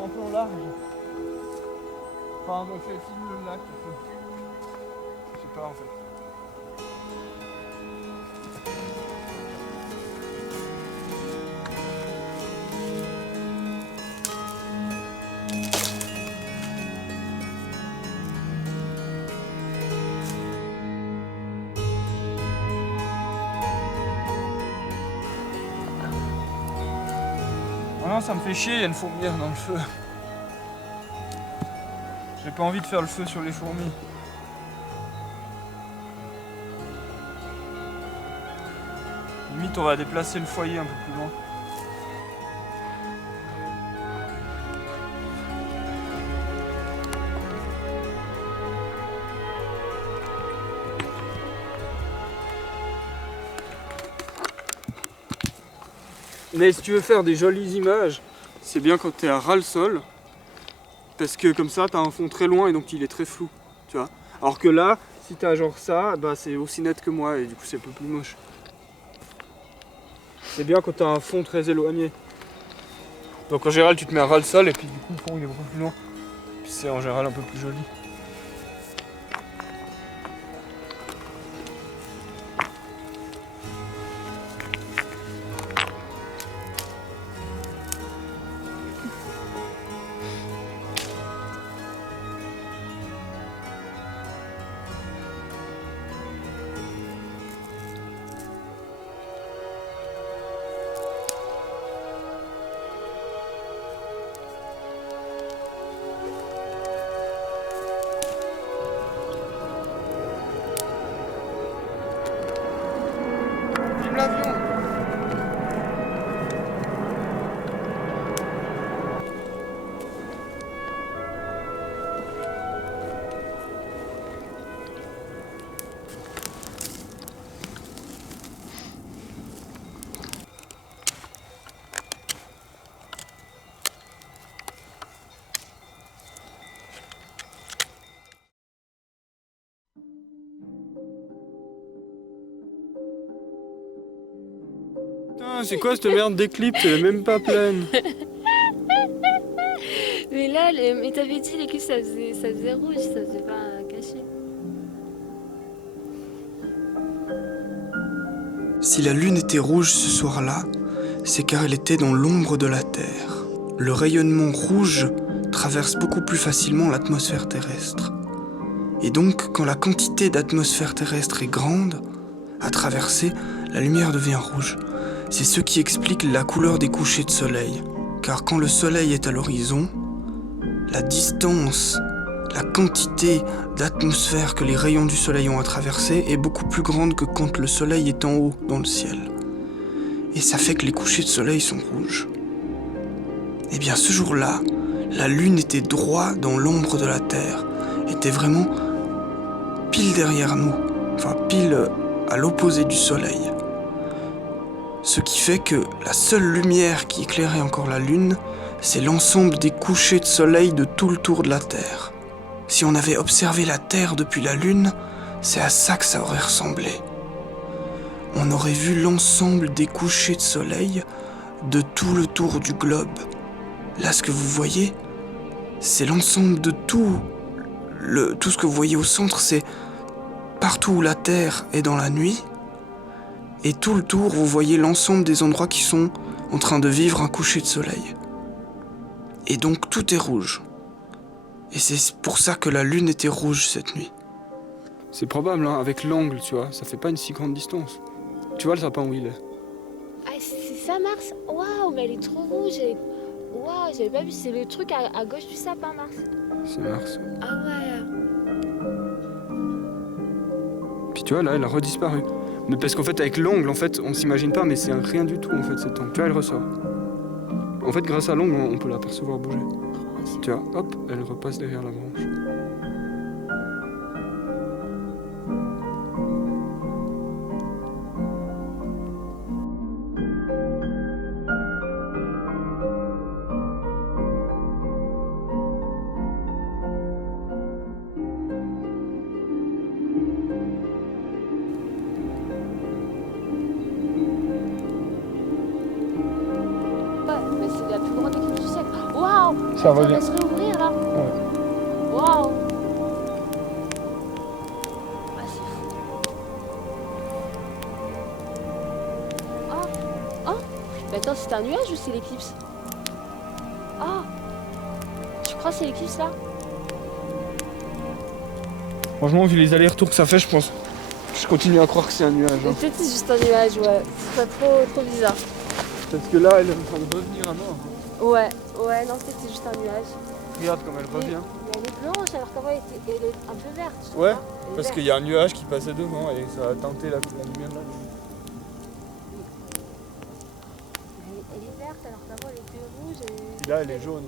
En plan large. Enfin, donc les films le lac. Je sais pas en fait. Ah non, ça me fait chier, il y a une fourmilière dans le feu. J'ai pas envie de faire le feu sur les fourmis. Limite, on va déplacer le foyer un peu plus loin. Mais si tu veux faire des jolies images, c'est bien quand t'es à ras le sol. Parce que comme ça, t'as un fond très loin et donc il est très flou. Tu vois. Alors que là, si t'as genre ça, bah c'est aussi net que moi et du coup c'est un peu plus moche. C'est bien quand t'as un fond très éloigné. Donc en général, tu te mets à ras le sol et puis du coup le fond il est beaucoup plus loin. Puis c'est en général un peu plus joli. Vive l'avion! Putain, c'est quoi cette merde d'éclipse? Elle est même pas pleine. Mais là, mais t'avais dit l'éclipse ça faisait rouge, ça faisait pas caché. Si la lune était rouge ce soir-là, c'est car elle était dans l'ombre de la Terre. Le rayonnement rouge traverse beaucoup plus facilement l'atmosphère terrestre. Et donc, quand la quantité d'atmosphère terrestre est grande, à traverser, la lumière devient rouge. C'est ce qui explique la couleur des couchers de soleil. Car quand le soleil est à l'horizon, la distance, la quantité d'atmosphère que les rayons du soleil ont à traverser est beaucoup plus grande que quand le soleil est en haut dans le ciel. Et ça fait que les couchers de soleil sont rouges. Et bien ce jour-là, la lune était droit dans l'ombre de la Terre, était vraiment pile derrière nous, enfin pile à l'opposé du soleil. Ce qui fait que la seule lumière qui éclairait encore la lune, c'est l'ensemble des couchers de soleil de tout le tour de la Terre. Si on avait observé la Terre depuis la lune, c'est à ça que ça aurait ressemblé. On aurait vu l'ensemble des couchers de soleil de tout le tour du globe. Là, ce que vous voyez, c'est l'ensemble de tout. Tout ce que vous voyez au centre, c'est partout où la Terre est dans la nuit. Et tout le tour, vous voyez l'ensemble des endroits qui sont en train de vivre un coucher de soleil. Et donc tout est rouge. Et c'est pour ça que la lune était rouge cette nuit. C'est probable, hein, avec l'angle, tu vois, ça fait pas une si grande distance. Tu vois le sapin où il est? Ah, c'est ça, Mars? Waouh, mais elle est trop rouge. Waouh, j'avais pas vu, c'est le truc à gauche du sapin, Mars. C'est Mars. Ah ouais. Puis tu vois, là, elle a redisparu. Mais parce qu'en fait, avec l'angle, en fait, on s'imagine pas, mais c'est rien du tout, en fait, cet angle. Tu vois, elle ressort. En fait, grâce à l'angle, on peut l'apercevoir bouger. Tu vois, hop, elle repasse derrière la branche. Ouais, mais c'est la plus grande éclipse du siècle. Waouh! Ça revient. va se réouvrir là. Ouais. Waouh. Ah, c'est fou. Ah. Oh. Mais attends, c'est un nuage ou c'est l'éclipse? Ah. Tu crois que c'est l'éclipse là? Franchement, vu les allers-retours que ça fait, je pense. Je continue à croire que c'est un nuage. Hein. Peut-être c'est juste un nuage, ouais. C'est pas trop bizarre. Parce que là, elle est en train de revenir à noir. Ouais, ouais, non, peut-être c'est juste un nuage. Regarde comme elle revient. Mais elle est blanche alors qu'avant elle est un peu verte. Je trouve Ouais, pas. Elle est parce verte. qu'il y a un nuage qui passait devant et ça a teinté la lumière là. Elle est verte alors qu'avant elle était rouge et. Puis là, elle est jaune.